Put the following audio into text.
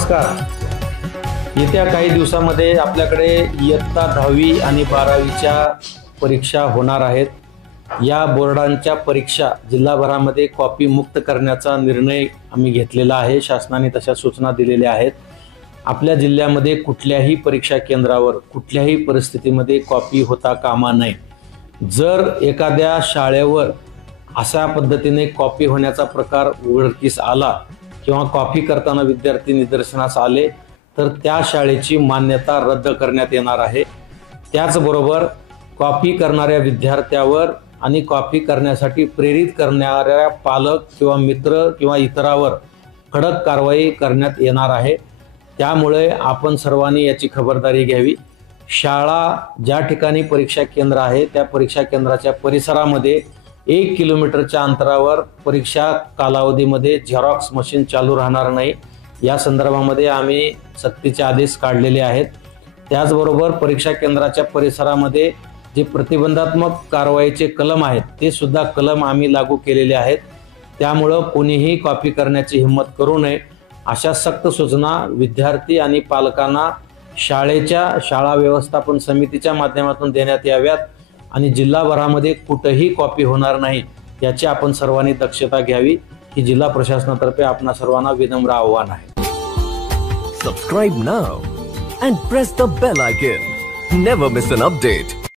नमस्कार। येत्या काही दिवसामध्ये आपल्याकडे इयत्ता 10वी आणि 12वीच्या परीक्षा होणार आहेत। या बोर्डांच्या परीक्षा जिल्हाभरामध्ये कॉपी मुक्त करण्याचा निर्णय आम्ही घेतलेला आहे। शासनाने तशा सूचना दिलेल्या आहेत। आपल्या जिल्ह्यामध्ये कुठल्याही परीक्षा केंद्रावर कुठल्याही परिस्थितीमध्ये कॉपी होता कामा नये। जर एखाद्या शाळेवर अशा पद्धतीने कॉपी होण्याचा प्रकार उघडकीस आला किंवा कॉपी करताना विद्यार्थी निदर्शनास आले तर त्या शाळेची मान्यता रद्द करण्यात येणार आहे। त्याचबरोबर कॉपी करणाऱ्या विद्यार्थ्यावर आणि कॉपी करण्यासाठी प्रेरित करणाऱ्या पालक किंवा मित्र किंवा इतरांवर कडक कारवाई करण्यात येणार आहे। त्यामुळे आपण सर्वांनी याची खबरदारी घ्यावी। शाळा ज्या ठिकाणी परीक्षा केंद्र आहे त्या परीक्षा केंद्राच्या परिसरामध्ये 1 किलोमीटरच्या अंतरावर परीक्षा कालावधीमध्ये झेरॉक्स मशीन चालू राहणार नाही। या संदर्भामध्ये आम्ही सक्तीचे आदेश काढलेले आहेत। त्याचबरोबर परीक्षा केंद्राच्या परिसरामध्ये जे प्रतिबंधात्मक कारवाईचे कलम आहेत ते सुद्धा कलम आम्ही लागू केलेले आहेत। त्यामुळे कोणीही कॉपी करण्याची हिम्मत करू नये अशा सक्त सूचना विद्यार्थी आणि पालकांना शाळा व्यवस्थापन समितीच्या माध्यमातून देण्यात याव्यात आणि जिल्हाभरामध्ये कुठेही कॉपी होणार नाही याची आपण सर्वांनी दक्षता घ्यावी ही जिल्हा प्रशासनातर्फे आपणा सर्वांना विनम्र आव्हान आहे। Subscribe now and press the bell icon. Never miss an update.